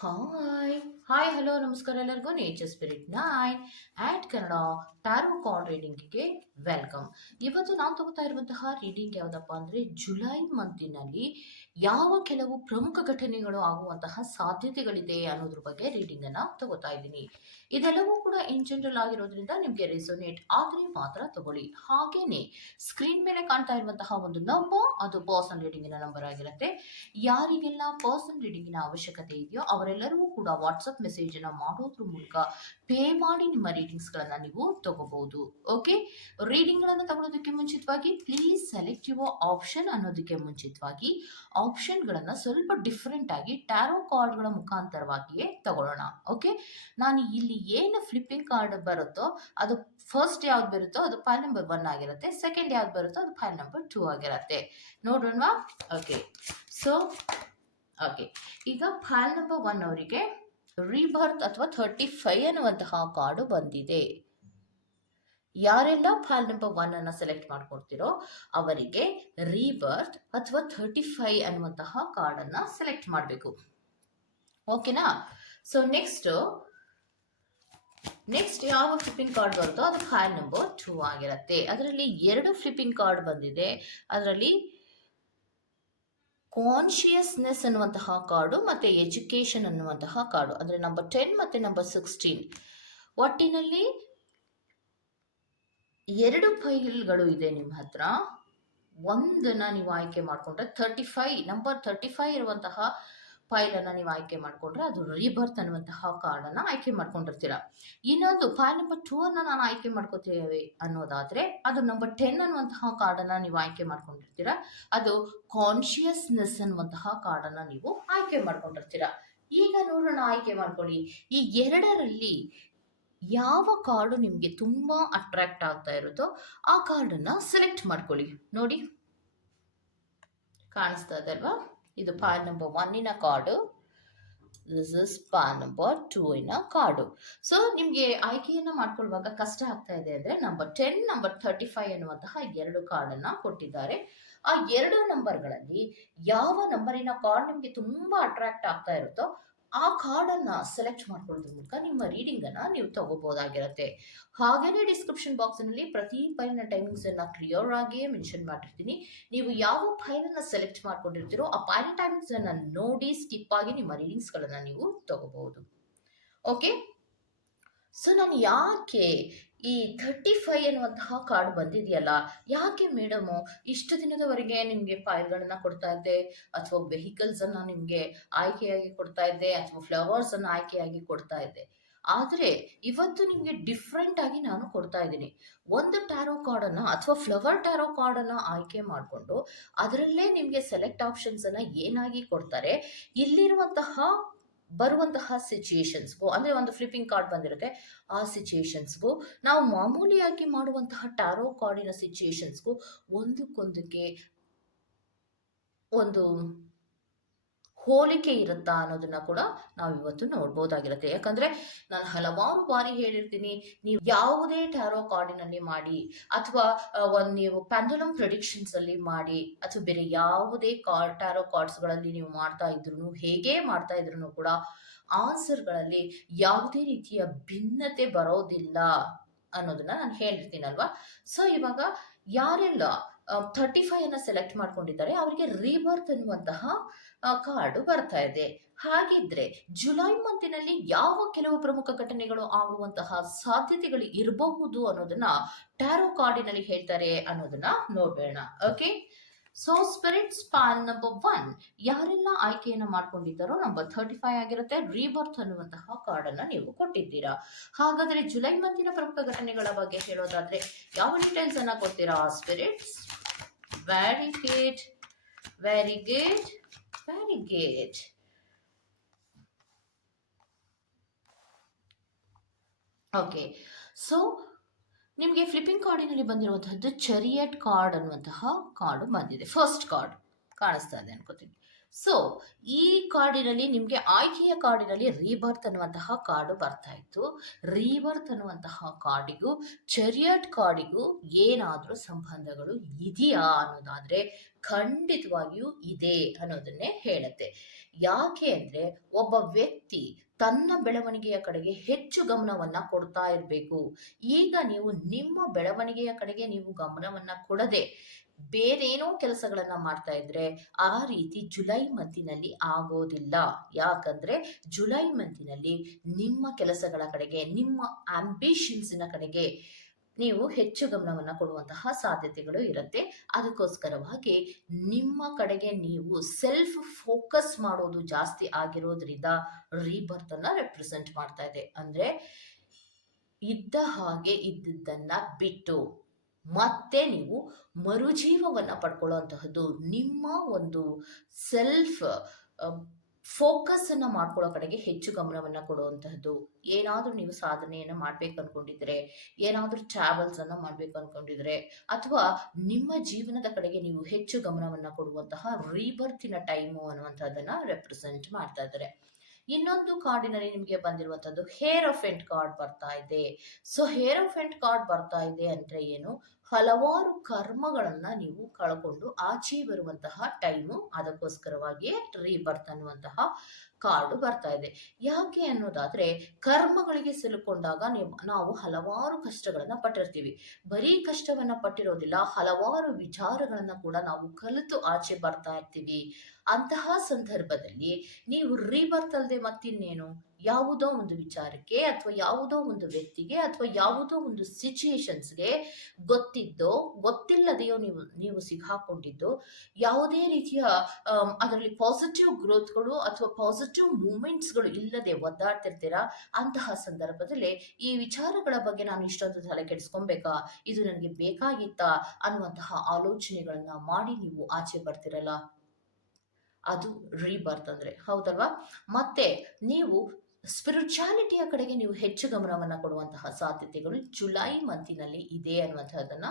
Hi hi. Hello ನಮಸ್ಕಾರ ಎಲ್ಲರಿಗೂ. Nature spirit nine at Kannada tarot card ರೀಡಿಂಗಿಗೆ welcome ಇವತ್ತು ನಾನು ತಗೋತಾ ಇರುವಂತಹ ರೀಡಿಂಗ್ ಯಾವುದಪ್ಪ ಅಂದರೆ ಜುಲೈ ಮಂತಿನಲ್ಲಿ ಯಾವ ಕೆಲವು ಪ್ರಮುಖ ಘಟನೆಗಳು ಆಗುವಂತಹ ಸಾಧ್ಯತೆಗಳಿದೆ ಅನ್ನೋದ್ರ ಬಗ್ಗೆ ರೀಡಿಂಗನ್ನು ತಗೋತಾ ಇದ್ದೀನಿ. ಇದೆಲ್ಲವೂ ಕೂಡ ಇನ್ ಜನರಲ್ ಆಗಿರೋದ್ರಿಂದ ನಿಮಗೆ ರೆಸೊನೇಟ್ ಆದರೆ ಮಾತ್ರ ತಗೊಳ್ಳಿ. ಹಾಗೇನೆ ಸ್ಕ್ರೀನ್ ಮೇಲೆ ಕಾಣ್ತಾ ಇರುವಂತಹ ಒಂದು ನಂಬರ್ ಅದು ಪರ್ಸನ್ ರೀಡಿಂಗಿನ ನಂಬರ್ ಆಗಿರುತ್ತೆ. ಯಾರಿಗೆಲ್ಲ ಪರ್ಸನ್ ರೀಡಿಂಗಿನ ಅವಶ್ಯಕತೆ ಇದೆಯೋ ಅವರೆಲ್ಲರೂ ಕೂಡ ವಾಟ್ಸಪ್ ಮೆಸೇಜ್ ಅನ್ನ ಮಾಡೋದ್ರ ಮೂಲಕ ಪೇ ಮಾಡಿ ನಿಮ್ಮ ರೀಡಿಂಗ್ಸ್ ಗಳನ್ನ ನೀವು ತಗೋಬಹುದು. ಓಕೆ ರೀಡಿಂಗ್ ಗಳನ್ನ ತಗೊಳ್ಳೋದಕ್ಕೆ ಮುಂಚಿತವಾಗಿ ಪ್ಲೀಸ್ ಸೆಲೆಕ್ಟ್ ಯುವ ಆಪ್ಷನ್ ಅನ್ನೋದಕ್ಕೆ ಮುಂಚಿತವಾಗಿ ಆಪ್ಷನ್ ಗಳನ್ನ ಸ್ವಲ್ಪ ಡಿಫ್ರೆಂಟ್ ಆಗಿ ಟ್ಯಾರೋ ಕಾರ್ಡ್ಗಳ ಮುಖಾಂತರವಾಗಿಯೇ ತಗೊಳ್ಳೋಣ. ಓಕೆ ನಾನು ಇಲ್ಲಿ ಏನು ಫ್ಲಿಪ್ಪಿಂಗ್ ಕಾರ್ಡ್ ಬರುತ್ತೋ ಅದು ಫಸ್ಟ್ ಯಾವ್ದು ಬರುತ್ತೋ ಅದು ಫೈಲ್ ನಂಬರ್ ಒನ್ ಆಗಿರುತ್ತೆ ಸೆಕೆಂಡ್ ಯಾವ್ದು ಬರುತ್ತೋ ಅದು ಫೈಲ್ ನಂಬರ್ ಟೂ ಆಗಿರುತ್ತೆ. ನೋಡೋಣವಾ ಓಕೆ ಸೊ ಓಕೆ ಈಗ ಫೈಲ್ ನಂಬರ್ ಒನ್ ಅವರಿಗೆ ರೀಬರ್ತ್ ಅಥವಾ ಥರ್ಟಿ ಫೈವ್ ಅನ್ನುವಂತಹ ಕಾರ್ಡು ಬಂದಿದೆ. ಯಾರೆಲ್ಲ ಫೈಲ್ ನಂಬರ್ ಒನ್ ಅನ್ನು ಸೆಲೆಕ್ಟ್ ಮಾಡ್ಕೊಡ್ತಿರೋ ಅವರಿಗೆ ರೀಬರ್ತ್ ಅಥವಾ ಥರ್ಟಿ ಫೈವ್ ಅನ್ನುವಂತಹ ಕಾರ್ಡನ್ನು ಸೆಲೆಕ್ಟ್ ಮಾಡಬೇಕು. ಓಕೆನಾ ಸೊ ನೆಕ್ಸ್ಟ್ ನೆಕ್ಸ್ಟ್ ಯಾವ ಫ್ಲಿಪ್ಪಿಂಗ್ ಕಾರ್ಡ್ ಬರುತ್ತೋ ಅದು ಫೈಲ್ ನಂಬರ್ ಟೂ ಆಗಿರುತ್ತೆ. ಅದರಲ್ಲಿ ಎರಡು ಫ್ಲಿಪ್ಪಿಂಗ್ ಕಾರ್ಡ್ ಬಂದಿದೆ. ಅದರಲ್ಲಿ ಕಾನ್ಶಿಯಸ್ನೆಸ್ ಅನ್ನುವಂತಹ ಕಾರ್ಡು ಮತ್ತು ಎಜುಕೇಷನ್ ಅನ್ನುವಂತಹ ಕಾರ್ಡು ಅಂದರೆ ನಂಬರ್ ಟೆನ್ ಮತ್ತು ನಂಬರ್ ಸಿಕ್ಸ್ಟೀನ್ ಒಟ್ಟಿನಲ್ಲಿ ಎರಡು ಫೈಲ್ಗಳು ಇದೆ ನಿಮ್ಮ ಹತ್ರ. ಒಂದನ್ನ ನೀವು ಆಯ್ಕೆ ಮಾಡಿಕೊಂಡ್ರೆ thirty five number thirty five ಇರುವಂತಹ ಫೈಲನ್ನು ನೀವು ಆಯ್ಕೆ ಮಾಡಿಕೊಂಡ್ರೆ ಅದು ರೀಬರ್ತ್ ಅನ್ನುವಂತಹ ಕಾರ್ಡನ್ನು ಆಯ್ಕೆ ಮಾಡ್ಕೊಂಡಿರ್ತೀರ. ಇನ್ನೊಂದು ಫೈಲ್ ನಂಬರ್ ಟೂ ಅನ್ನ ನಾನು ಆಯ್ಕೆ ಮಾಡ್ಕೋತೀವಿ ಅನ್ನೋದಾದ್ರೆ ಅದು ನಂಬರ್ ಟೆನ್ ಅನ್ನುವಂತಹ ಕಾರ್ಡನ್ನು ನೀವು ಆಯ್ಕೆ ಮಾಡ್ಕೊಂಡಿರ್ತೀರ. ಅದು ಕಾನ್ಶಿಯಸ್ನೆಸ್ ಅನ್ನುವಂತಹ ಕಾರ್ಡನ್ನು ನೀವು ಆಯ್ಕೆ ಮಾಡ್ಕೊಂಡಿರ್ತೀರ. ಈಗ ನೋಡೋಣ ಆಯ್ಕೆ ಮಾಡ್ಕೊಳ್ಳಿ. ಈ ಎರಡರಲ್ಲಿ ಯಾವ ಕಾರ್ಡು ನಿಮಗೆ ತುಂಬ ಅಟ್ರಾಕ್ಟ್ ಆಗ್ತಾ ಇರುತ್ತೋ ಆ ಕಾರ್ಡನ್ನು ಸೆಲೆಕ್ಟ್ ಮಾಡ್ಕೊಳ್ಳಿ. ನೋಡಿ. ಕಾಣಿಸ್ತಾ ಇದೆ ಅಲ್ವಾ? ಇದು part number ಒನ್ನಿನ card this is pile number two ಇನ ಕಾರ್ಡು ಸೊ ನಿಮಗೆ ಆಯ್ಕೆಯನ್ನು ಮಾಡ್ಕೊಳ್ಳುವಾಗ ಕಷ್ಟ ಆಗ್ತಾ ಇದೆ ಅಂದರೆ number ten number thirty five ಅನ್ನುವಂತಹ ಎರಡು ಕಾರ್ಡನ್ನು ಕೊಟ್ಟಿದ್ದಾರೆ. ಆ ಎರಡು ನಂಬರ್ಗಳಲ್ಲಿ ಯಾವ ನಂಬರಿನ ಕಾರ್ಡ್ ನಿಮಗೆ ತುಂಬ ಅಟ್ರಾಕ್ಟ್ ಆಗ್ತಾ ಇರುತ್ತೋ ಆ ಕಾರ್ಡನ್ನು ಸೆಲೆಕ್ಟ್ ಮಾಡ್ಕೊಳ್ಳೋದ್ರ ಮೂಲಕ ನಿಮ್ಮ ರೀಡಿಂಗನ್ನು ನೀವು ತಗೋಬೋದಾಗಿರುತ್ತೆ. ಹಾಗೆಯೇ ಡಿಸ್ಕ್ರಿಪ್ಷನ್ ಬಾಕ್ಸ್ನಲ್ಲಿ ಪ್ರತಿ ಫೈಲ್ನ ಟೈಮಿಂಗ್ಸನ್ನು ಕ್ಲಿಯರ್ ಆಗಿಯೇ ಮೆನ್ಷನ್ ಮಾಡಿರ್ತೀನಿ ನೀವು ಯಾವ ಫೈಲನ್ನು ಸೆಲೆಕ್ಟ್ ಮಾಡ್ಕೊಂಡಿರ್ತೀರೋ ಆ ಫೈಲ್ ಟೈಮಿಂಗ್ಸನ್ನು ನೋಡಿ ಸ್ಕಿಪ್ ಆಗಿ ನಿಮ್ಮ ರೀಡಿಂಗ್ಸ್ಗಳನ್ನು ನೀವು ತಗೋಬಹುದು. ಓಕೆ ಸೊ ನಾನು ಯಾಕೆ ಈ ಥರ್ಟಿ ಫೈವ್ ಅನ್ನುವಂತಹ ಕಾರ್ಡ್ ಬಂದಿದೆಯಲ್ಲ? ಯಾಕೆ ಮೇಡಮು ಇಷ್ಟು ದಿನದವರೆಗೆ ನಿಮಗೆ ಫೈಲ್ಗಳನ್ನ ಕೊಡ್ತಾ ಇದ್ದೆ? ಅಥವಾ ವೆಹಿಕಲ್ಸನ್ನು ನಿಮಗೆ ಆಯ್ಕೆಯಾಗಿ ಕೊಡ್ತಾ ಇದ್ದೆ? ಅಥವಾ ಫ್ಲವರ್ಸನ್ನು ಆಯ್ಕೆಯಾಗಿ ಕೊಡ್ತಾ ಇದ್ದೆ? ಆದರೆ ಇವತ್ತು ನಿಮಗೆ ಡಿಫ್ರೆಂಟ್ ಆಗಿ ನಾನು ಕೊಡ್ತಾ ಇದ್ದೀನಿ. ಒಂದು ಟ್ಯಾರೋ ಕಾರ್ಡನ್ನು ಅಥವಾ ಫ್ಲವರ್ ಟ್ಯಾರೋ ಕಾರ್ಡನ್ನು ಆಯ್ಕೆ ಮಾಡಿಕೊಂಡು, ಅದರಲ್ಲೇ ನಿಮಗೆ ಸೆಲೆಕ್ಟ್ ಆಪ್ಷನ್ಸನ್ನು ಏನಾಗಿ ಕೊಡ್ತಾರೆ? ಇಲ್ಲಿರುವಂತಹ ಬರುವಂತಹ ಸಿಚುಯೇಷನ್ಸ್ಗೂ ಅಂದರೆ ಒಂದು ಫ್ಲಿಪ್ಪಿಂಗ್ ಕಾರ್ಡ್ ಬಂದಿರುತ್ತೆ, ಆ ಸಿಚುಯೇಷನ್ಸ್ಗೂ ನಾವು ಮಾಮೂಲಿಯಾಗಿ ಮಾಡುವಂತಹ ಟ್ಯಾರೋ ಕಾರ್ಡಿನ ಸಿಚುಯೇಷನ್ಸ್ಗೂ ಒಂದಕ್ಕೊಂದಕ್ಕೆ ಒಂದು ಹೋಲಿಕೆ ಇರುತ್ತಾ ಅನ್ನೋದನ್ನ ಕೂಡ ನಾವು ಇವತ್ತು ನೋಡ್ಬೋದಾಗಿರುತ್ತೆ. ಯಾಕಂದ್ರೆ ನಾನು ಹಲವಾರು ಬಾರಿ ಹೇಳಿರ್ತೀನಿ, ನೀವು ಯಾವುದೇ ಟ್ಯಾರೋ ಕಾರ್ಡಿನಲ್ಲಿ ಮಾಡಿ, ಅಥವಾ ಒಂದು ನೀವು ಪ್ಯಾಂಡಲಮ್ ಪ್ರೊಡಿಕ್ಷನ್ಸ್ ಅಲ್ಲಿ ಮಾಡಿ, ಅಥವಾ ಬೇರೆ ಯಾವುದೇ ಕಾರ್ಡ್ ಟ್ಯಾರೋ ಕಾರ್ಡ್ಸ್ಗಳಲ್ಲಿ ನೀವು ಮಾಡ್ತಾ ಇದ್ರು ಹೇಗೆ ಮಾಡ್ತಾ ಇದ್ರು ಕೂಡ ಆನ್ಸರ್ಗಳಲ್ಲಿ ಯಾವುದೇ ರೀತಿಯ ಭಿನ್ನತೆ ಬರೋದಿಲ್ಲ ಅನ್ನೋದನ್ನ ನಾನು ಹೇಳಿರ್ತೀನಲ್ವಾ ಸೊ ಇವಾಗ ಯಾರೆಲ್ಲ ಥರ್ಟಿ ಫೈವ್ ಅನ್ನ ಸೆಲೆಕ್ಟ್ ಮಾಡ್ಕೊಂಡಿದ್ದಾರೆ. ಅವರಿಗೆ ರೀಬರ್ತ್ ಅನ್ನುವಂತಹ ಕಾರ್ಡ್ ಬರ್ತಾ ಇದೆ. ಹಾಗಿದ್ರೆ ಜುಲೈ ಮಂತಿನಲ್ಲಿ ಯಾವ ಕೆಲವು ಪ್ರಮುಖ ಘಟನೆಗಳು ಆಗುವಂತಹ ಸಾಧ್ಯತೆಗಳು ಇರಬಹುದು ಅನ್ನೋದನ್ನ ಟ್ಯಾರೋ ಕಾರ್ಡಿನಲ್ಲಿ ಹೇಳ್ತಾರೆ ಅನ್ನೋದನ್ನ ನೋಡೋಣ okay so spirit spawn number one ಯಾರೆಲ್ಲ ಆಯ್ಕೆಯನ್ನ ಮಾಡ್ಕೊಂಡಿದ್ದಾರೋ ನಂಬರ್ ಥರ್ಟಿ ಫೈವ್ ಆಗಿರುತ್ತೆ. ರೀಬರ್ತ್ ಅನ್ನುವಂತಹ ಕಾರ್ಡ್ ಅನ್ನ ನೀವು ಕೊಟ್ಟಿದ್ದೀರಾ. ಹಾಗಾದ್ರೆ ಜುಲೈ ಮಂತಿನ ಪ್ರಮುಖ ಘಟನೆಗಳ ಬಗ್ಗೆ ಹೇಳೋದಾದ್ರೆ ಯಾವ ಡೀಟೇಲ್ಸ್ ಅನ್ನ ಕೊಡ್ತೀರಾ? Spirits very good, very good, very good. Okay so ನಿಮಗೆ ಫ್ಲಿಪ್ಪಿಂಗ್ ಕಾರ್ಡಿನಲ್ಲಿ ಬಂದಿರುವಂತಹದ್ದು ಚರಿಯಟ್ ಕಾರ್ಡ್ ಅನ್ನುವಂತಹ ಕಾರ್ಡು ಬಂದಿದೆ. ಫಸ್ಟ್ ಕಾರ್ಡ್ ಕಾಣಿಸ್ತಾ ಇದೆ ಅನ್ಕೋತೀನಿ. ಸೊ ಈ ಕಾರ್ಡಿನಲ್ಲಿ ನಿಮಗೆ ಆಯ್ಕೆಯ ಕಾರ್ಡಿನಲ್ಲಿ ರೀಬರ್ತ್ ಅನ್ನುವಂತಹ ಕಾರ್ಡು ಬರ್ತಾ ಇತ್ತು. ರೀಬರ್ತ್ ಅನ್ನುವಂತಹ ಕಾರ್ಡಿಗೂ ಚೆರಿಯಟ್ ಕಾರ್ಡಿಗೂ ಏನಾದರೂ ಸಂಬಂಧಗಳು ಇದೆಯಾ ಅನ್ನೋದಾದರೆ ಖಂಡಿತವಾಗಿಯೂ ಇದೆ ಅನ್ನೋದನ್ನೇ ಹೇಳುತ್ತೆ. ಯಾಕೆ ಅಂದರೆ ಒಬ್ಬ ವ್ಯಕ್ತಿ ತನ್ನ ಬೆಳವಣಿಗೆಯ ಕಡೆಗೆ ಹೆಚ್ಚು ಗಮನವನ್ನ ಕೊಡ್ತಾ ಇರಬೇಕು. ಈಗ ನೀವು ನಿಮ್ಮ ಬೆಳವಣಿಗೆಯ ಕಡೆಗೆ ನೀವು ಗಮನವನ್ನ ಕೊಡದೆ ಬೇರೇನೋ ಕೆಲಸಗಳನ್ನ ಮಾಡ್ತಾ ಇದ್ರೆ ಆ ರೀತಿ ಜುಲೈ ಮಂತಿನಲ್ಲಿ ಆಗೋದಿಲ್ಲ. ಯಾಕಂದ್ರೆ ಜುಲೈ ಮಂತಿನಲ್ಲಿ ನಿಮ್ಮ ಕೆಲಸಗಳ ಕಡೆಗೆ, ನಿಮ್ಮ ಆಂಬಿಷನ್ಸ್ನ ಕಡೆಗೆ ನೀವು ಹೆಚ್ಚು ಗಮನವನ್ನು ಕೊಡುವಂತಹ ಸಾಧ್ಯತೆಗಳು ಇರುತ್ತೆ. ಅದಕ್ಕೋಸ್ಕರವಾಗಿ ನಿಮ್ಮ ಕಡೆಗೆ ನೀವು ಸೆಲ್ಫ್ ಫೋಕಸ್ ಮಾಡೋದು ಜಾಸ್ತಿ ಆಗಿರೋದ್ರಿಂದ ರೀಬರ್ತ್ ಅನ್ನ ರೆಪ್ರೆಸೆಂಟ್ ಮಾಡ್ತಾ ಇದೆ. ಅಂದ್ರೆ ಇದ್ದ ಹಾಗೆ ಇದ್ದದ್ದನ್ನ ಬಿಟ್ಟು ಮತ್ತೆ ನೀವು ಮರುಜೀವವನ್ನು ಪಡ್ಕೊಳ್ಳುವಂತಹದ್ದು ನಿಮ್ಮ ಒಂದು ಸೆಲ್ಫ್ ಫೋಕಸನ್ನು ಮಾಡ್ಕೊಳ್ಳೋ ಕಡೆಗೆ ಹೆಚ್ಚು ಗಮನವನ್ನು ಕೊಡುವಂತಹದ್ದು. ಏನಾದರೂ ನೀವು ಸಾಧನೆಯನ್ನು ಮಾಡಬೇಕು ಅಂದ್ಕೊಂಡಿದ್ರೆ ಏನಾದರೂ ಟ್ರಾವೆಲ್ಸನ್ನು ಮಾಡಬೇಕು ಅಂದ್ಕೊಂಡಿದ್ರೆ ಅಥವಾ ನಿಮ್ಮ ಜೀವನದ ಕಡೆಗೆ ನೀವು ಹೆಚ್ಚು ಗಮನವನ್ನು ಕೊಡುವಂತಹ ರೀಬರ್ತಿನ ಟೈಮು ಅನ್ನುವಂಥದ್ದನ್ನು ರೆಪ್ರೆಸೆಂಟ್ ಮಾಡ್ತಾ ಇದ್ದಾರೆ. ಇನ್ನೊಂದು ಕಾರ್ಡಿನಲ್ಲಿ ನಿಮಗೆ ಬಂದಿರುವಂತದ್ದು ಹೇರ್ ಫೆಂಟ್ ಕಾರ್ಡ್ ಬರ್ತಾ ಇದೆ. ಸೊ ಹೇರ್ ಫೆಂಟ್ ಕಾರ್ಡ್ ಬರ್ತಾ ಇದೆ ಅಂದ್ರೆ ಏನು? ಹಲವಾರು ಕರ್ಮಗಳನ್ನ ನೀವು ಕಳ್ಕೊಂಡು ಆಚೆ ಬರುವಂತಹ ಟೈಮು ಅದಕ್ಕೋಸ್ಕರವಾಗಿಯೇ ರೀಬರ್ತ್ ಅನ್ನುವಂತಹ ಕಾರ್ಡು ಬರ್ತಾ ಇದೆ. ಯಾಕೆ ಅನ್ನೋದಾದ್ರೆ ಕರ್ಮಗಳಿಗೆ ಸಿಲುಕೊಂಡಾಗ ನೀವು ಹಲವಾರು ಕಷ್ಟಗಳನ್ನ ಪಟ್ಟಿರ್ತೀವಿ. ಬರೀ ಕಷ್ಟವನ್ನ ಪಟ್ಟಿರೋದಿಲ್ಲ, ಹಲವಾರು ವಿಚಾರಗಳನ್ನ ಕೂಡ ನಾವು ಕಲಿತು ಆಚೆ ಬರ್ತಾ ಇರ್ತೀವಿ. ಅಂತಹ ಸಂದರ್ಭದಲ್ಲಿ ನೀವು ರೀಬರ್ತ್ ಅಲ್ಲದೆ ಮತ್ತಿನ್ನೇನು? ಯಾವುದೋ ಒಂದು ವಿಚಾರಕ್ಕೆ ಅಥವಾ ಯಾವುದೋ ಒಂದು ವ್ಯಕ್ತಿಗೆ ಅಥವಾ ಯಾವುದೋ ಒಂದು ಸಿಚುಯೇಷನ್ಸ್ಗೆ ಗೊತ್ತಿದ್ದೋ, ಗೊತ್ತಿಲ್ಲದೆಯೋ ನೀವು ನೀವು ಸಿಕ್ಕಾಕೊಂಡಿದ್ದು, ಯಾವುದೇ ರೀತಿಯ ಅದರಲ್ಲಿ ಪಾಸಿಟಿವ್ ಗ್ರೋತ್ಗಳು ಅಥವಾ ಪಾಸಿಟಿವ್ ಮೂಮೆಂಟ್ಸ್ಗಳು ಇಲ್ಲದೆ ಒದ್ದಾಡ್ತಿರ್ತೀರಾ? ಅಂತಹ ಸಂದರ್ಭದಲ್ಲಿ ಈ ವಿಚಾರಗಳ ಬಗ್ಗೆ ನಾನು ಇಷ್ಟೊಂದು ತಲೆ ಕೆಡಿಸ್ಕೊಬೇಕಾ ಇದು ನನಗೆ ಬೇಕಾಗಿತ್ತಾ? ಅನ್ನುವಂತಹ ಆಲೋಚನೆಗಳನ್ನ ಮಾಡಿ ನೀವು ಆಚೆ ಬರ್ತಿರಲ್ಲ? ಅದು ರೀಬರ್ತ್ ಅಂದ್ರೆ ಹೌದಲ್ವಾ? ಮತ್ತೆ ನೀವು ಸ್ಪಿರಿಚುಯಾಲಿಟಿಯ ಕಡೆಗೆ ನೀವು ಹೆಚ್ಚು ಗಮನವನ್ನು ಕೊಡುವಂತಹ ಸಾಧ್ಯತೆಗಳು ಜುಲೈ ಮಂತಿನಲ್ಲಿ ಇದೆ ಅನ್ನುವಂಥದ್ದನ್ನ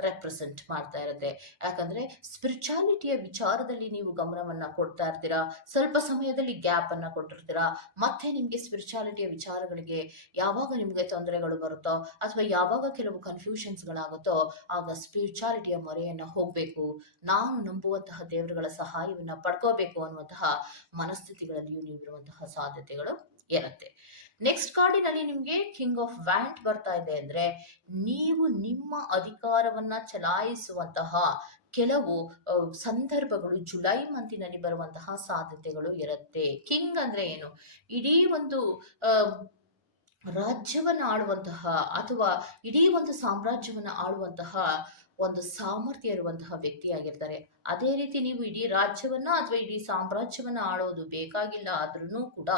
ರೆಪ್ರೆಸೆಂಟ್ ಮಾಡ್ತಾ ಇರುತ್ತೆ. ಯಾಕಂದ್ರೆ ಸ್ಪಿರಿಚುಯಾಲಿಟಿಯ ವಿಚಾರದಲ್ಲಿ ನೀವು ಗಮನವನ್ನ ಕೊಡ್ತಾ ಇರ್ತೀರಾ? ಸ್ವಲ್ಪ ಸಮಯದಲ್ಲಿ ಗ್ಯಾಪ್ ಅನ್ನ ಕೊಟ್ಟಿರ್ತೀರಾ? ಮತ್ತೆ ನಿಮ್ಗೆ ಸ್ಪಿರಿಚುಯಾಲಿಟಿಯ ವಿಚಾರಗಳಿಗೆ ಯಾವಾಗ ನಿಮ್ಗೆ ತೊಂದರೆಗಳು ಬರುತ್ತೋ, ಅಥವಾ ಯಾವಾಗ ಕೆಲವು ಕನ್ಫ್ಯೂಷನ್ಸ್ಗಳಾಗುತ್ತೋ ಆಗ ಸ್ಪಿರಿಚುಯಾಲಿಟಿಯ ಮೊರೆಯನ್ನ ಹೋಗ್ಬೇಕು. ನಾನು ನಂಬುವಂತಹ ದೇವರುಗಳ ಸಹಾಯವನ್ನ ಪಡ್ಕೋಬೇಕು ಅನ್ನುವಂತಹ ಮನಸ್ಥಿತಿಗಳಲ್ಲಿಯೂ ನೀವಿರುವಂತಹ ಸಾಧ್ಯತೆಗಳು. ಇರುತ್ತೆ. ನೆಕ್ಸ್ಟ್ ಕಾರ್ಡಿನಲ್ಲಿ ನಿಮ್ಗೆ ಕಿಂಗ್ ಆಫ್ ವ್ಯಾಂಟ್ ಬರ್ತಾ ಇದೆ ಅಂದ್ರೆ ನೀವು ನಿಮ್ಮ ಅಧಿಕಾರವನ್ನ ಚಲಾಯಿಸುವಂತಹ ಕೆಲವು ಸಂದರ್ಭಗಳು ಜುಲೈ ಮಂತಿನಲ್ಲಿ ಬರುವಂತಹ ಸಾಧ್ಯತೆಗಳು ಇರುತ್ತೆ. ಕಿಂಗ್ ಅಂದ್ರೆ ಏನು? ಇಡೀ ಒಂದು ರಾಜ್ಯವನ್ನ ಆಳುವಂತಹ ಅಥವಾ ಇಡೀ ಒಂದು ಸಾಮ್ರಾಜ್ಯವನ್ನ ಆಳುವಂತಹ ಒಂದು ಸಾಮರ್ಥ್ಯ ಇರುವಂತಹ ವ್ಯಕ್ತಿಯಾಗಿರ್ತಾರೆ. ಅದೇ ರೀತಿ ನೀವು ಇಡೀ ರಾಜ್ಯವನ್ನ ಅಥವಾ ಇಡೀ ಸಾಮ್ರಾಜ್ಯವನ್ನ ಆಳೋದು ಬೇಕಾಗಿಲ್ಲ ಆದ್ರೂ ಕೂಡ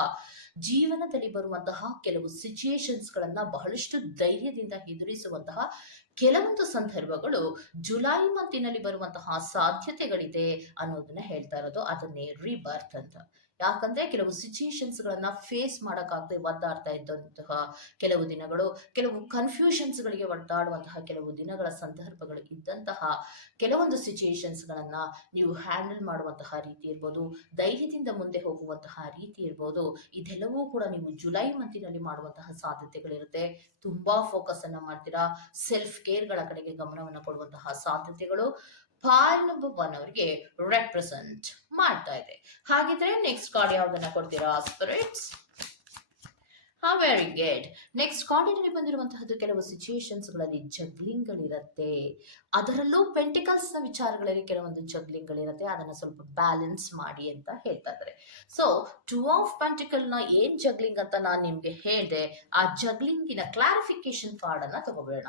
ಜೀವನದಲ್ಲಿ ಬರುವಂತಹ ಕೆಲವು ಸಿಚುಯೇಷನ್ಸ್ ಗಳನ್ನ ಬಹಳಷ್ಟು ಧೈರ್ಯದಿಂದ ಎದುರಿಸುವಂತಹ ಕೆಲವೊಂದು ಸಂದರ್ಭಗಳು ಜುಲೈ ಮಂತಿನಲ್ಲಿ ಬರುವಂತಹ ಸಾಧ್ಯತೆಗಳಿದೆ ಅನ್ನೋದನ್ನ ಹೇಳ್ತಾ ಇರೋದು. ಅದನ್ನೇ ರಿಬರ್ತ್ ಅಂತ. ಯಾಕಂದ್ರೆ ಕೆಲವು ಸಿಚುಯೇಷನ್ಸ್ ಗಳನ್ನ ಫೇಸ್ ಮಾಡಕ್ಕಾಗದೆ ಒದ್ದಾಡ್ತಾ ಇದ್ದಂತಹ ಕೆಲವು ದಿನಗಳು, ಕೆಲವು ಕನ್ಫ್ಯೂಷನ್ಸ್ ಗಳಿಗೆ ಒದ್ದಾಡುವಂತಹ ಕೆಲವು ದಿನಗಳ ಸಂದರ್ಭಗಳು ಇದ್ದಂತಹ ಕೆಲವೊಂದು ಸಿಚುಯೇಷನ್ಸ್ ಗಳನ್ನ ನೀವು ಹ್ಯಾಂಡಲ್ ಮಾಡುವಂತಹ ರೀತಿ ಇರ್ಬೋದು, ಧೈರ್ಯದಿಂದ ಮುಂದೆ ಹೋಗುವಂತಹ ರೀತಿ ಇರ್ಬೋದು, ಇದೆಲ್ಲವೂ ಕೂಡ ನೀವು ಜುಲೈ ಮಂತಿನಲ್ಲಿ ಮಾಡುವಂತಹ ಸಾಧ್ಯತೆಗಳಿರುತ್ತೆ. ತುಂಬಾ ಫೋಕಸ್ ಅನ್ನ ಮಾಡ್ತೀರಾ ಸೆಲ್ಫ್ ಕೇರ್ಗಳ ಕಡೆಗೆ ಗಮನವನ್ನು ಕೊಡುವಂತಹ ಸಾಧ್ಯತೆಗಳು. ಒನ್ ಅವರಿಗೆ ರೆಪ್ರೆಸೆಂಟ್ ಮಾಡ್ತಾ ಇದೆ. ಹಾಗಿದ್ರೆ ನೆಕ್ಸ್ಟ್ ಕಾರ್ಡ್ ಯಾವ್ದನ್ನ ಕೊಡ್ತೀರಾ ಸ್ಪಿರಿಟ್ಸ್ ಹಾ ವೆರಿ ಗುಡ್ ನೆಕ್ಸ್ಟ್ ಕಾರ್ಡಿನಲ್ಲಿ ಬಂದಿರುವಂತಹದ್ದು ಕೆಲವು ಸಿಚುಯೇಷನ್ಸ್ಗಳಲ್ಲಿ ಜಗ್ಲಿಂಗ್ ಗಳಿರುತ್ತೆ ಅದರಲ್ಲೂ ಪೆಂಟಿಕಲ್ಸ್ನ ವಿಚಾರಗಳಲ್ಲಿ ಕೆಲವೊಂದು ಜಗ್ಲಿಂಗ್ಗಳಿರುತ್ತೆ. ಅದನ್ನ ಸ್ವಲ್ಪ ಬ್ಯಾಲೆನ್ಸ್ ಮಾಡಿ ಅಂತ ಹೇಳ್ತಾ ಇದ್ದಾರೆ ಸೊ ಟೂ ಆಫ್ ಪೆಂಟಿಕಲ್ನ ಏನ್ ಜಗ್ಲಿಂಗ್ ಅಂತ ನಾನು ನಿಮ್ಗೆ ಹೇಳಿದೆ, ಆ ಜಗ್ಲಿಂಗಿನ ಕ್ಲಾರಿಫಿಕೇಶನ್ ಕಾರ್ಡ್ ಅನ್ನ ತಗೋಬೇಡ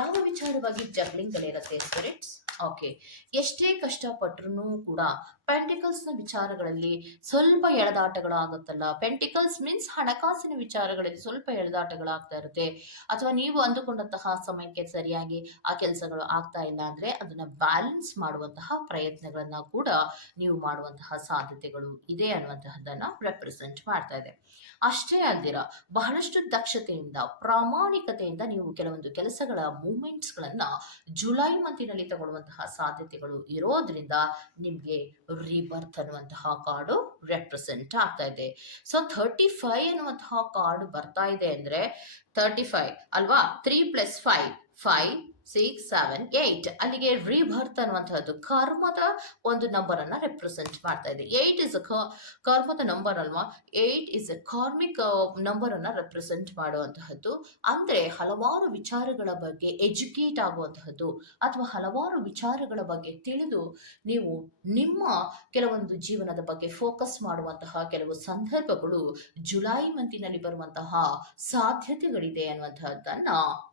ಯಾವ ವಿಚಾರವಾಗಿ ಜಗ್ಲಿಂಗ್ಗಳಿರುತ್ತೆ ಸ್ಪಿರಿಟ್ಸ್ ಓಕೆ ಎಷ್ಟೇ ಕಷ್ಟಪಟ್ರು ಕೂಡ ಪೆಂಟಿಕಲ್ಸ್ನ ವಿಚಾರಗಳಲ್ಲಿ ಸ್ವಲ್ಪ ಎಳೆದಾಟಗಳಾಗುತ್ತಲ್ಲ. ಪೆಂಟಿಕಲ್ಸ್ ಮೀನ್ಸ್ ಹಣಕಾಸಿನ ವಿಚಾರಗಳಲ್ಲಿ ಸ್ವಲ್ಪ ಎಳೆದಾಟಗಳಾಗ್ತಾ ಇರುತ್ತೆ. ಅಥವಾ ನೀವು ಅಂದುಕೊಂಡಂತಹ ಸಮಯಕ್ಕೆ ಸರಿಯಾಗಿ ಆ ಕೆಲಸಗಳು ಆಗ್ತಾ ಇಲ್ಲ ಅಂದ್ರೆ ಅದನ್ನ ಬ್ಯಾಲೆನ್ಸ್ ಮಾಡುವಂತಹ ಪ್ರಯತ್ನಗಳನ್ನ ಕೂಡ ನೀವು ಮಾಡುವಂತಹ ಸಾಧ್ಯತೆಗಳು ಇದೆ ಅನ್ನುವಂತಹದ್ದನ್ನ ರೆಪ್ರೆಸೆಂಟ್ ಮಾಡ್ತಾ ಇದೆ. ಅಷ್ಟೇ ಅಲ್ದಿರ, ಬಹಳಷ್ಟು ದಕ್ಷತೆಯಿಂದ, ಪ್ರಾಮಾಣಿಕತೆಯಿಂದ ನೀವು ಕೆಲವೊಂದು ಕೆಲಸಗಳ ಮೂಮೆಂಟ್ಸ್ ಗಳನ್ನ ಜುಲೈ ಮಂತಿನಲ್ಲಿ ತಗೊಳ್ಳುವಂತಹ ಅನ್ನುವಂತಹ ಸಾಧ್ಯತೆಗಳು ಇರೋದ್ರಿಂದ ನಿಮಗೆ ರೀಬರ್ತ್ ಅನ್ನುವಂತಹ ಕಾರ್ಡು ರೆಪ್ರೆಸೆಂಟ್ ಆಗ್ತಾ ಇದೆ. ಸೊ ಥರ್ಟಿ ಫೈವ್ ಅನ್ನುವಂತಹ ಕಾರ್ಡ್ ಬರ್ತಾ ಇದೆ ಅಂದ್ರೆ ತರ್ಟಿ ಫೈವ್ ಅಲ್ವಾ? Three plus five five six seven eight ಅಲ್ಲಿಗೆ ರೀಬರ್ತ್ ಅನ್ನುವಂಥದ್ದು ಕರ್ಮದ ಒಂದು ನಂಬರ್ ಅನ್ನ ರೆಪ್ರೆಸೆಂಟ್ ಮಾಡ್ತಾ ಇದೆ. ಏಟ್ ಇಸ್ ಕರ್ಮದ ನಂಬರ್ ಅಲ್ವಾ? Eight is a karmic number ಅನ್ನ ರೆಪ್ರೆಸೆಂಟ್ ಮಾಡುವಂತಹದ್ದು. ಅಂದ್ರೆ ಹಲವಾರು ವಿಚಾರಗಳ ಬಗ್ಗೆ ಎಜುಕೇಟ್ ಆಗುವಂತಹದ್ದು ಅಥವಾ ಹಲವಾರು ವಿಚಾರಗಳ ಬಗ್ಗೆ ತಿಳಿದು ನೀವು ನಿಮ್ಮ ಕೆಲವೊಂದು ಜೀವನದ ಬಗ್ಗೆ ಫೋಕಸ್ ಮಾಡುವಂತಹ ಕೆಲವು ಸಂದರ್ಭಗಳು ಜುಲೈ ಮಂತಿನಲ್ಲಿ ಬರುವಂತಹ ಸಾಧ್ಯತೆಗಳಿದೆ ಅನ್ನುವಂತಹದ್ದನ್ನ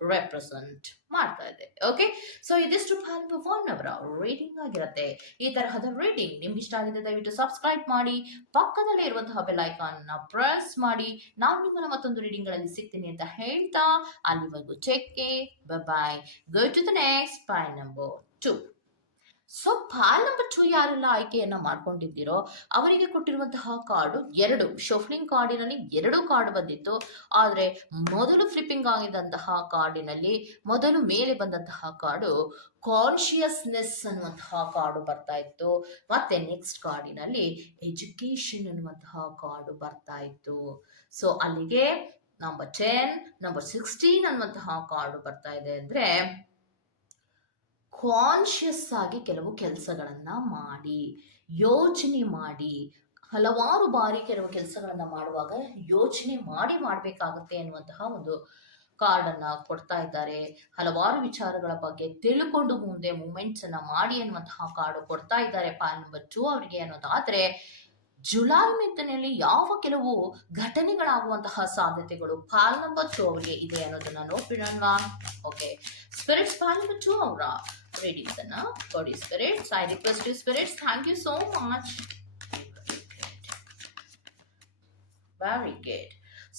ರೆಪ್ರೆಸೆಂಟ್ ಮಾಡ್ತಾ ಇದೆ. ಓಕೆ ಸೊ ಇದಿಷ್ಟು ಭಾರತ ಫೋನ್ ಅವರ ರೀಡಿಂಗ್ ಆಗಿರುತ್ತೆ. ಈ ತರಹದ ರೀಡಿಂಗ್ ನಿಮ್ಗೆ ಇಷ್ಟ ಆಗಿದೆ, ದಯವಿಟ್ಟು ಸಬ್ಸ್ಕ್ರೈಬ್ ಮಾಡಿ. ಪಕ್ಕದಲ್ಲೇ ಇರುವಂತಹ ಬೆಲ್ ಐಕಾನ್ನ ಪ್ರೆಸ್ ಮಾಡಿ. ನಾನು ನಿಮ್ಮನ್ನ ಮತ್ತೊಂದು ರೀಡಿಂಗ್ಗಳಲ್ಲಿ ಸಿಗ್ತೀನಿ ಅಂತ ಹೇಳ್ತಾ, ಅಲ್ಲಿವರೆಗೂ check bye go to the next pile number two so pile number two ಯಾರೆಲ್ಲ ಆಯ್ಕೆಯನ್ನ ಮಾಡ್ಕೊಂಡಿದ್ದೀರೋ ಅವರಿಗೆ ಕೊಟ್ಟಿರುವಂತಹ ಕಾರ್ಡು ಎರಡು. ಶಫ್ಲಿಂಗ್ ಕಾರ್ಡಿನಲ್ಲಿ ಎರಡು ಕಾರ್ಡ್ ಬಂದಿತ್ತು. ಆದರೆ ಮೊದಲು ಫ್ಲಿಪ್ಪಿಂಗ್ ಆಗಿದಂತಹ ಕಾರ್ಡಿನಲ್ಲಿ ಮೊದಲು ಮೇಲೆ ಬಂದಂತಹ ಕಾರ್ಡು ಕಾನ್ಶಿಯಸ್ನೆಸ್ ಅನ್ನುವಂತಹ ಕಾರ್ಡು ಬರ್ತಾ ಇತ್ತು. ಮತ್ತೆ ನೆಕ್ಸ್ಟ್ ಕಾರ್ಡಿನಲ್ಲಿ ಎಜುಕೇಶನ್ ಅನ್ನುವಂತಹ ಕಾರ್ಡು ಬರ್ತಾ ಇತ್ತು. ಸೊ ಅಲ್ಲಿಗೆ ನಂಬರ್ ಟೆನ್ ನಂಬರ್ ಸಿಕ್ಸ್ಟೀನ್ ಅನ್ನುವಂತಹ ಕಾರ್ಡು ಬರ್ತಾ ಇದೆ. ಅಂದ್ರೆ ಕಾನ್ಷಿಯಸ್ ಆಗಿ ಕೆಲವು ಕೆಲಸಗಳನ್ನ ಮಾಡಿ, ಯೋಚನೆ ಮಾಡಿ, ಹಲವಾರು ಬಾರಿ ಕೆಲವು ಕೆಲಸಗಳನ್ನ ಮಾಡುವಾಗ ಯೋಚನೆ ಮಾಡಿ ಮಾಡಬೇಕಾಗುತ್ತೆ ಅನ್ನುವಂತಹ ಒಂದು ಕಾರ್ಡ್ ಅನ್ನ ಕೊಡ್ತಾ ಇದ್ದಾರೆ. ಹಲವಾರು ವಿಚಾರಗಳ ಬಗ್ಗೆ ತಿಳ್ಕೊಂಡು ಮುಂದೆ ಮೂಮೆಂಟ್ಸ್ ಅನ್ನ ಮಾಡಿ ಅನ್ನುವಂತಹ ಕಾರ್ಡು ಕೊಡ್ತಾ ಇದ್ದಾರೆ ಪಾಲ್ ನಂಬರ್ ಟೂ ಅವರಿಗೆ ಅನ್ನೋದಾದ್ರೆ, ಜುಲೈ ಮಿಂತಿನಲ್ಲಿ ಯಾವ ಕೆಲವು ಘಟನೆಗಳಾಗುವಂತಹ ಸಾಧ್ಯತೆಗಳು ಪಾಲ್ ನಂಬರ್ ಟೂ ಅವರಿಗೆ ಇದೆ ಅನ್ನೋದನ್ನ ನೋಡ್ಬಿಡೋಣ. Okay, spirits pile number two ಅವರ readings ಅನ್ನ ಕೊಡಿ spirits I request you spirits thank you so much very good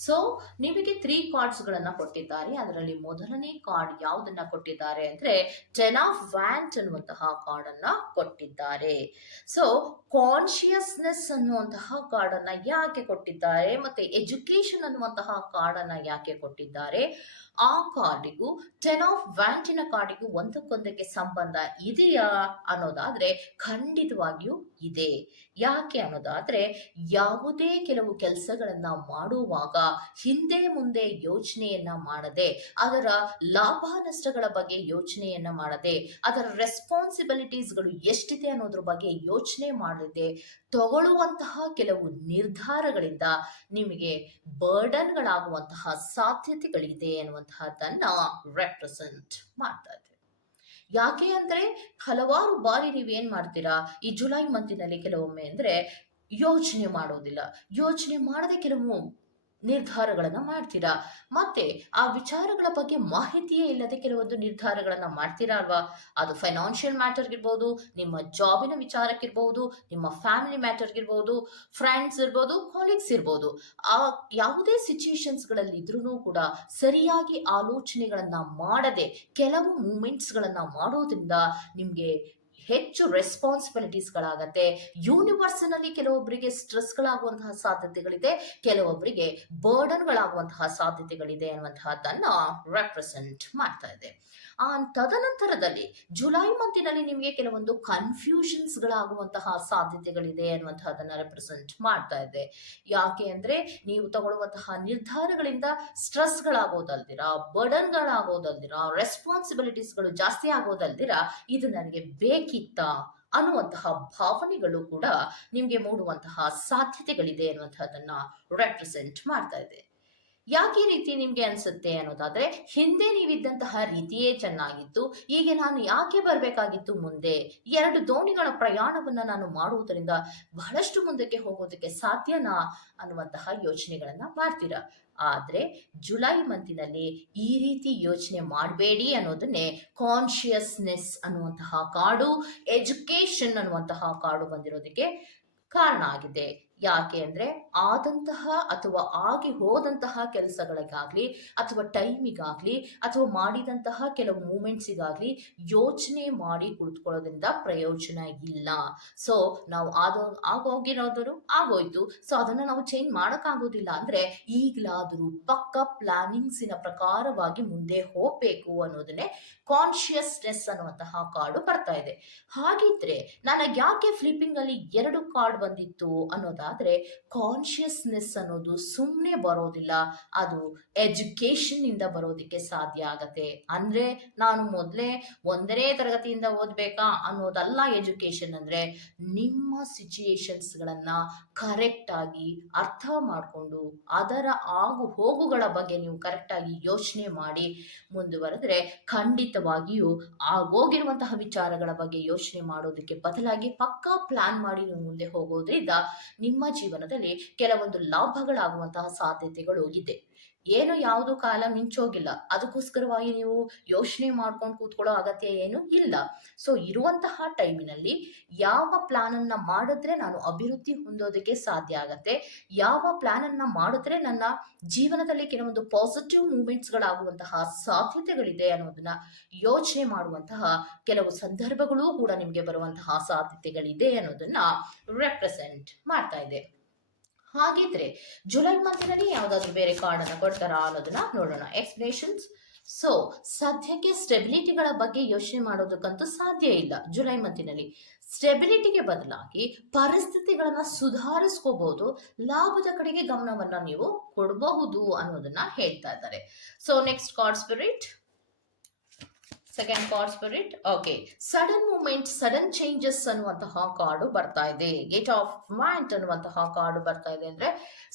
so ನಿಮಗೆ ತ್ರೀ ಕಾರ್ಡ್ಸ್ಗಳನ್ನು ಕೊಟ್ಟಿದ್ದಾರೆ. ಅದರಲ್ಲಿ ಮೊದಲನೇ ಕಾರ್ಡ್ ಯಾವುದನ್ನ ಕೊಟ್ಟಿದ್ದಾರೆ ಅಂದ್ರೆ ಟೆನ್ ಆಫ್ ವ್ಯಾಂಟ್ ಅನ್ನುವಂತಹ ಕಾರ್ಡ್ ಅನ್ನ ಕೊಟ್ಟಿದ್ದಾರೆ. ಸೊ ಕಾನ್ಶಿಯಸ್ನೆಸ್ ಅನ್ನುವಂತಹ ಕಾರ್ಡ್ ಅನ್ನ ಯಾಕೆ ಕೊಟ್ಟಿದ್ದಾರೆ? ಮತ್ತೆ ಎಜುಕೇಶನ್ ಅನ್ನುವಂತಹ ಕಾರ್ಡ್ ಅನ್ನ ಯಾಕೆ ಕೊಟ್ಟಿದ್ದಾರೆ? ಆ ಕಾರ್ಡಿಗೂ ಟೆನ್ ಆಫ್ ವ್ಯಾಂಟಿನ ಕಾರ್ಡಿಗೂ ಒಂದಕ್ಕೊಂದಕ್ಕೆ ಸಂಬಂಧ ಇದೆಯಾ ಅನ್ನೋದಾದ್ರೆ ಖಂಡಿತವಾಗಿಯೂ ಇದೆ. ಯಾಕೆ ಅನ್ನೋದಾದ್ರೆ ಯಾವುದೇ ಕೆಲವು ಕೆಲಸಗಳನ್ನ ಮಾಡುವಾಗ ಹಿಂದೆ ಮುಂದೆ ಯೋಚನೆಯನ್ನ ಮಾಡದೆ, ಅದರ ಲಾಭ ನಷ್ಟಗಳ ಬಗ್ಗೆ ಯೋಚನೆಯನ್ನ ಮಾಡದೆ, ಅದರ ರೆಸ್ಪಾನ್ಸಿಬಿಲಿಟೀಸ್ಗಳು ಎಷ್ಟಿದೆ ಅನ್ನೋದ್ರ ಬಗ್ಗೆ ಯೋಚನೆ ಮಾಡದೆ ತಗೊಳ್ಳುವಂತಹ ಕೆಲವು ನಿರ್ಧಾರಗಳಿಂದ ನಿಮಗೆ ಬರ್ಡನ್ಗಳಾಗುವಂತಹ ಸಾಧ್ಯತೆಗಳಿದೆ ಅನ್ನುವಂತಹದ್ದನ್ನ ರೆಪ್ರೆಸೆಂಟ್ ಮಾಡ್ತಾ ಇದೆ ಯಾಕೆ ಅಂದ್ರೆ ಹಲವಾರು ಬಾರಿ ನೀವೇನ್ ಮಾಡ್ತೀರಾ, ಈ ಜುಲೈ ಮಂತಿನಲ್ಲಿ ಕೆಲವೊಮ್ಮೆ ಅಂದ್ರೆ ಯೋಚನೆ ಮಾಡೋದಿಲ್ಲ. ಯೋಚನೆ ಮಾಡದೆ ಕೆಲವು ನಿರ್ಧಾರಗಳನ್ನ ಮಾಡ್ತೀರಾ? ಮತ್ತೆ ಆ ವಿಚಾರಗಳ ಬಗ್ಗೆ ಮಾಹಿತಿಯೇ ಇಲ್ಲದೆ ಕೆಲವೊಂದು ನಿರ್ಧಾರಗಳನ್ನ ಮಾಡ್ತೀರಾ ಅಲ್ವಾ? ಅದು ಫೈನಾನ್ಷಿಯಲ್ ಮ್ಯಾಟರ್ ಇರ್ಬೋದು ನಿಮ್ಮ ಜಾಬಿನ ವಿಚಾರಕ್ಕಿರ್ಬೋದು, ನಿಮ್ಮ ಫ್ಯಾಮಿಲಿ ಮ್ಯಾಟರ್ ಇರ್ಬೋದು ಫ್ರೆಂಡ್ಸ್ ಇರ್ಬೋದು ಕಾಲೀಗ್ಸ್ ಇರ್ಬೋದು. ಆ ಯಾವುದೇ ಸಿಚುಯೇಷನ್ಸ್ಗಳಲ್ಲಿ ಇದ್ರೂ ಕೂಡ ಸರಿಯಾಗಿ ಆಲೋಚನೆಗಳನ್ನ ಮಾಡದೆ ಕೆಲವು ಮೂಮೆಂಟ್ಸ್ಗಳನ್ನು ಮಾಡೋದ್ರಿಂದ ನಿಮಗೆ ಹೆಚ್ಚು ರೆಸ್ಪಾನ್ಸಿಬಿಲಿಟೀಸ್ಗಳಾಗತ್ತೆ ಯೂನಿವರ್ಸ್ನಲ್ಲಿ ಕೆಲವೊಬ್ಬರಿಗೆ ಸ್ಟ್ರೆಸ್ಗಳಾಗುವಂತಹ ಸಾಧ್ಯತೆಗಳಿದೆ ಕೆಲವೊಬ್ಬರಿಗೆ ಬರ್ಡನ್ಗಳಾಗುವಂತಹ ಸಾಧ್ಯತೆಗಳಿದೆ ಅನ್ನುವಂತಹದ್ದನ್ನ ರೆಪ್ರೆಸೆಂಟ್ ಮಾಡ್ತಾ ಇದೆ. ಆ ತದನಂತರದಲ್ಲಿ ಜುಲೈ ಮಂತಿನಲ್ಲಿ ನಿಮಗೆ ಕೆಲವೊಂದು ಕನ್ಫ್ಯೂಷನ್ಸ್ಗಳಾಗುವಂತಹ ಸಾಧ್ಯತೆಗಳಿದೆ ಅನ್ನುವಂತಹದನ್ನ ರೆಪ್ರೆಸೆಂಟ್ ಮಾಡ್ತಾ ಇದೆ. ಯಾಕೆ ಅಂದ್ರೆ ನೀವು ತಗೊಳ್ಳುವಂತಹ ನಿರ್ಧಾರಗಳಿಂದ ಸ್ಟ್ರೆಸ್ಗಳಾಗೋದಲ್ದಿರ ರೆಸ್ಪಾನ್ಸಿಬಿಲಿಟೀಸ್ ರೆಸ್ಪಾನ್ಸಿಬಿಲಿಟೀಸ್ಗಳು ಜಾಸ್ತಿ ಆಗೋದಲ್ದಿರ, ಇದು ನನಗೆ ಬೇಕಿತ್ತಾ ಅನ್ನುವಂತಹ ಭಾವನೆಗಳು ಕೂಡ ನಿಮಗೆ ಮೂಡುವಂತಹ ಸಾಧ್ಯತೆಗಳಿದೆ ಅನ್ನುವಂತಹದನ್ನ ರೆಪ್ರೆಸೆಂಟ್ ಮಾಡ್ತಾ ಇದೆ. ಯಾಕೆ ರೀತಿ ನಿಮ್ಗೆ ಅನ್ಸುತ್ತೆ ಅನ್ನೋದಾದ್ರೆ, ಹಿಂದೆ ನೀವಿದ್ದಂತಹ ರೀತಿಯೇ ಚೆನ್ನಾಗಿತ್ತು, ಈಗ ನಾನು ಯಾಕೆ ಬರಬೇಕಾಗಿತ್ತು ಮುಂದೆ? ಎರಡು ದೋಣಿಗಳ ಪ್ರಯಾಣವನ್ನ ನಾನು ಮಾಡುವುದರಿಂದ ಬಹಳಷ್ಟು ಮುಂದಕ್ಕೆ ಹೋಗೋದಕ್ಕೆ ಸಾಧ್ಯನಾ ಅನ್ನುವಂತಹ ಯೋಚನೆಗಳನ್ನ ಮಾಡ್ತೀರಾ? ಆದ್ರೆ ಜುಲೈ ಮಂತಿನಲ್ಲಿ ಈ ರೀತಿ ಯೋಚನೆ ಮಾಡಬೇಡಿ ಅನ್ನೋದನ್ನೇ ಕಾನ್ಶಿಯಸ್ನೆಸ್ ಅನ್ನುವಂತಹ ಕಾಡು ಎಜುಕೇಶನ್ ಅನ್ನುವಂತಹ ಕಾಡು ಬಂದಿರೋದಕ್ಕೆ ಕಾರಣ ಆಗಿದೆ. ಯಾಕೆ ಅಂದ್ರೆ ಆದಂತಹ ಅಥವಾ ಆಗಿ ಹೋದಂತಹ ಕೆಲಸಗಳಿಗಾಗ್ಲಿ ಅಥವಾ ಟೈಮಿಗಾಗ್ಲಿ ಅಥವಾ ಮಾಡಿದಂತಹ ಕೆಲವು ಮೂಮೆಂಟ್ಸಿಗಾಗ್ಲಿ ಯೋಚನೆ ಮಾಡಿ ಕುಳಿತುಕೊಳ್ಳೋದ್ರಿಂದ ಪ್ರಯೋಜನ ಇಲ್ಲ. ಸೊ ನಾವು ಆದೋ ಆಗೋಗಿರೋದ್ರು ಆಗೋಯ್ತು. ಸೊ ಅದನ್ನ ನಾವು ಚೇಂಜ್ ಮಾಡೋಕ್ಕಾಗೋದಿಲ್ಲ ಅಂದ್ರೆ ಈಗಲಾದರೂ ಪಕ್ಕ ಪ್ಲಾನಿಂಗ್ಸಿನ ಪ್ರಕಾರವಾಗಿ ಮುಂದೆ ಹೋಗ್ಬೇಕು ಅನ್ನೋದನ್ನೇ ಕಾನ್ಶಿಯಸ್ನೆಸ್ ಅನ್ನುವಂತಹ ಕಾರ್ಡು ಬರ್ತಾ ಇದೆ. ಹಾಗಿದ್ರೆ ನನಗೆ ಯಾಕೆ ಫ್ಲಿಪ್ಪಿಂಗ್ ಅಲ್ಲಿ ಎರಡು ಕಾರ್ಡ್ ಬಂದಿತ್ತು ಅನ್ನೋದಾದ್ರೆ ಕಾನ್ಶಿಯಸ್ನೆಸ್ ಅನ್ನೋದು ಸುಮ್ಮನೆ ಬರೋದಿಲ್ಲ. ಅದು ಎಜುಕೇಶನ್ ಇಂದ ಬರೋದಕ್ಕೆ ಸಾಧ್ಯ ಆಗತ್ತೆ. ಅಂದ್ರೆ ನಾನು ಮೊದಲೇ ಒಂದನೇ ತರಗತಿಯಿಂದ ಓದ್ಬೇಕಾ ಅನ್ನೋದಲ್ಲ ಎಜುಕೇಶನ್ ಅಂದ್ರೆ ನಿಮ್ಮ ಸಿಚುಯೇಷನ್ಸ್ ಗಳನ್ನ ಕರೆಕ್ಟ್ ಆಗಿ ಅರ್ಥ ಮಾಡಿಕೊಂಡು ಅದರ ಆಗು ಹೋಗುಗಳ ಬಗ್ಗೆ ನೀವು ಕರೆಕ್ಟ್ ಆಗಿ ಯೋಚನೆ ಮಾಡಿ ಮುಂದುವರೆದ್ರೆ ಖಂಡಿತವಾಗಿಯೂ ಆಗೋಗಿರುವಂತಹ ವಿಚಾರಗಳ ಬಗ್ಗೆ ಯೋಚನೆ ಮಾಡೋದಕ್ಕೆ ಬದಲಾಗಿ ಪಕ್ಕಾ ಪ್ಲಾನ್ ಮಾಡಿ ನೀವು ಮುಂದೆ ಹೋಗೋದ್ರಿಂದ ನಿಮ್ಮ ಜೀವನದಲ್ಲಿ ಕೆಲವೊಂದು ಲಾಭಗಳಾಗುವಂತಹ ಸಾಧ್ಯತೆಗಳು ಇದೆ. ಏನು ಯಾವುದು ಕಾಲ ಮಿಂಚೋಗಿಲ್ಲ. ಅದಕ್ಕೋಸ್ಕರವಾಗಿ ನೀವು ಯೋಚನೆ ಮಾಡ್ಕೊಂಡು ಕೂತ್ಕೊಳ್ಳೋ ಅಗತ್ಯ ಏನು ಇಲ್ಲ. ಸೊ ಇರುವಂತಹ ಟೈಮಿನಲ್ಲಿ ಯಾವ ಪ್ಲಾನ್ ಅನ್ನ ಮಾಡಿದ್ರೆ ನಾನು ಅಭಿವೃದ್ಧಿ ಹೊಂದೋದಕ್ಕೆ ಸಾಧ್ಯ ಆಗತ್ತೆ? ಯಾವ ಪ್ಲಾನ್ ಅನ್ನ ಮಾಡಿದ್ರೆ ನನ್ನ ಜೀವನದಲ್ಲಿ ಕೆಲವೊಂದು ಪಾಸಿಟಿವ್ ಮೂಮೆಂಟ್ಸ್ಗಳಾಗುವಂತಹ ಸಾಧ್ಯತೆಗಳಿದೆ ಅನ್ನೋದನ್ನ ಯೋಚನೆ ಮಾಡುವಂತಹ ಕೆಲವು ಸಂದರ್ಭಗಳು ಕೂಡ ನಿಮಗೆ ಬರುವಂತಹ ಸಾಧ್ಯತೆಗಳಿದೆ ಅನ್ನೋದನ್ನ ರೆಪ್ರೆಸೆಂಟ್ ಮಾಡ್ತಾ ಇದೆ ಹಾಗಿದ್ರೆ ಜುಲೈ ಮಂತಿನಲ್ಲಿ ಯಾವ್ದಾದ್ರು ಬೇರೆ ಕಾರ್ಡ್ ಅನ್ನ ಕೊಡ್ತಾರಾ ಅನ್ನೋದನ್ನ ನೋಡೋಣ. ಎಕ್ಸ್ಪ್ಲೇಷನ್ಸ್ ಸೊ ಸದ್ಯಕ್ಕೆ ಸ್ಟೆಬಿಲಿಟಿಗಳ ಬಗ್ಗೆ ಯೋಚನೆ ಮಾಡೋದಕ್ಕಂತೂ ಸಾಧ್ಯ ಇಲ್ಲ ಜುಲೈ ಮಂತಿನಲ್ಲಿ ಸ್ಟೆಬಿಲಿಟಿಗೆ ಬದಲಾಗಿ ಪರಿಸ್ಥಿತಿಗಳನ್ನ ಸುಧಾರಿಸ್ಕೋಬಹುದು ಲಾಭದ ಕಡೆಗೆ ಗಮನವನ್ನ ನೀವು ಕೊಡಬಹುದು ಅನ್ನೋದನ್ನ ಹೇಳ್ತಾ ಇದ್ದಾರೆ. So next card spirit second card spirit okay sudden moment sudden changes ಅನ್ನುವಂತಹ ಕಾರ್ಡು ಬರ್ತಾ ಇದೆ. ಗೇಟ್ ಆಫ್ ಮೈಂಡ್ ಅನ್ನುವಂತಹ ಕಾರ್ಡು ಬರ್ತಾ ಇದೆ ಅಂದ್ರೆ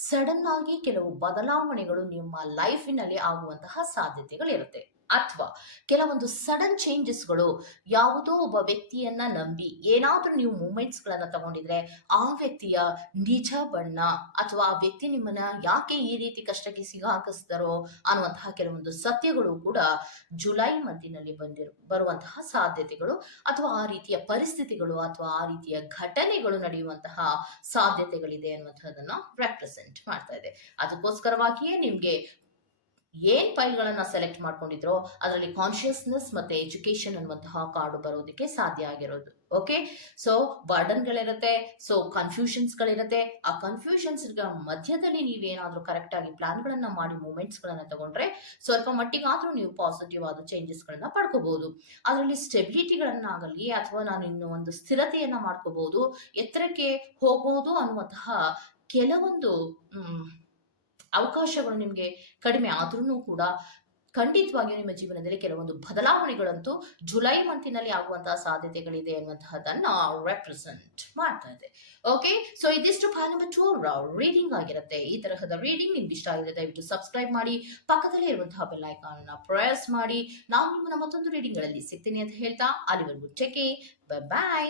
ಸಡನ್ ಆಗಿ ಕೆಲವು ಬದಲಾವಣೆಗಳು ನಿಮ್ಮ ಲೈಫಿನಲ್ಲಿ ಆಗುವಂತಹ ಸಾಧ್ಯತೆಗಳಿರುತ್ತೆ. ಅಥವಾ ಕೆಲವೊಂದು ಸಡನ್ ಚೇಂಜಸ್ಗಳು ಯಾವುದೋ ಒಬ್ಬ ವ್ಯಕ್ತಿಯನ್ನ ನಂಬಿ, ಏನಾದರೂ ನೀವು ಮೂಮೆಂಟ್ಸ್ ಗಳನ್ನ ತಗೊಂಡಿದ್ರೆ ಆ ವ್ಯಕ್ತಿಯ ನಿಜ ಬಣ್ಣ ಅಥವಾ ಆ ವ್ಯಕ್ತಿ ನಿಮ್ಮನ್ನ ಯಾಕೆ ಈ ರೀತಿ ಕಷ್ಟಕ್ಕೆ ಸಿಗಾಕಿಸ್ತಾರೋ ಅನ್ನುವಂತಹ ಕೆಲವೊಂದು ಸತ್ಯಗಳು ಕೂಡ ಜುಲೈ ಮಂತಿನಲ್ಲಿ ಬಂದಿರು, ಬರುವಂತಹ ಸಾಧ್ಯತೆಗಳು ಅಥವಾ ಆ ರೀತಿಯ ಪರಿಸ್ಥಿತಿಗಳು ಅಥವಾ ಆ ರೀತಿಯ ಘಟನೆಗಳು ನಡೆಯುವಂತಹ ಸಾಧ್ಯತೆಗಳಿದೆ ಅನ್ನುವಂಥದ್ದನ್ನ ರೆಪ್ರೆಸೆಂಟ್ ಮಾಡ್ತಾ ಇದೆ. ಅದಕ್ಕೋಸ್ಕರವಾಗಿಯೇ ನಿಮ್ಗೆ ಏನ್ ಫೈಲ್ಗಳನ್ನ ಸೆಲೆಕ್ಟ್ ಮಾಡ್ಕೊಂಡಿದ್ರೋ ಅದರಲ್ಲಿ ಕಾನ್ಶಿಯಸ್ನೆಸ್ ಮತ್ತೆ ಎಜುಕೇಶನ್ ಅನ್ನುವಂತಹ ಕಾರ್ಡು ಬರೋದಕ್ಕೆ ಸಾಧ್ಯ ಆಗಿರೋದು. ಓಕೆ? ಸೊ, ಬರ್ಡನ್ಗಳಿರುತ್ತೆ, ಸೊ, ಕನ್ಫ್ಯೂಷನ್ಸ್ಗಳಿರುತ್ತೆ. ಆ ಕನ್ಫ್ಯೂಷನ್ಸ್ ಮಧ್ಯದಲ್ಲಿ ನೀವೇನಾದ್ರೂ ಕರೆಕ್ಟ್ ಆಗಿ ಪ್ಲಾನ್ಗಳನ್ನ ಮಾಡಿ, ಮೂಮೆಂಟ್ಸ್ಗಳನ್ನ ತಗೊಂಡ್ರೆ ಸ್ವಲ್ಪ ಮಟ್ಟಿಗಾದ್ರೂ ನೀವು ಪಾಸಿಟಿವ್ ಆದ ಚೇಂಜಸ್ಗಳನ್ನ ಪಡ್ಕೋಬಹುದು ಅದರಲ್ಲಿ ಸ್ಟೆಬಿಲಿಟಿಗಳನ್ನಾಗಲಿ ಅಥವಾ ನಾನು ಇನ್ನು ಒಂದು ಸ್ಥಿರತೆಯನ್ನ ಮಾಡ್ಕೋಬಹುದು ಎತ್ತರಕ್ಕೆ ಹೋಗಬಹುದು ಅನ್ನುವಂತಹ ಕೆಲವೊಂದು ಅವಕಾಶಗಳು ನಿಮಗೆ ಕಡಿಮೆ ಆದ್ರೂ ಕೂಡ ಖಂಡಿತವಾಗಿಯೂ ನಿಮ್ಮ ಜೀವನದಲ್ಲಿ ಕೆಲವೊಂದು ಬದಲಾವಣೆಗಳಂತೂ ಜುಲೈ ಮಂತಿನಲ್ಲಿ ಆಗುವಂತಹ ಸಾಧ್ಯತೆಗಳಿದೆ ಅನ್ನುವಂತಹದನ್ನ ರೆಪ್ರೆಸೆಂಟ್ ಮಾಡ್ತಾ ಇದೆ ಓಕೆ ಸೊ ಇದಿಷ್ಟು ಫೈಲ್ ನಂಬರ್ ಟೂ ರೀಡಿಂಗ್ ಆಗಿರುತ್ತೆ. ಈ ತರಹದ ರೀಡಿಂಗ್ ನಿಮ್ಗೆ ಇಷ್ಟ ಆಗಿದೆ ದಯವಿಟ್ಟು ಸಬ್ಸ್ಕ್ರೈಬ್ ಮಾಡಿ, ಪಕ್ಕದಲ್ಲೇ ಇರುವಂತಹ ಬೆಲ್ ಐಕಾನ್ ಅನ್ನ ಪ್ರೆಸ್ ಮಾಡಿ. ನಾವು ನಿಮ್ಮನ್ನ ಮತ್ತೊಂದು ರೀಡಿಂಗ್ಗಳಲ್ಲಿ ಸಿಗ್ತೀನಿ ಅಂತ ಹೇಳ್ತಾ, ಅಲ್ಲಿವರೆಗೂ ಚೆಕೆ ಬೈ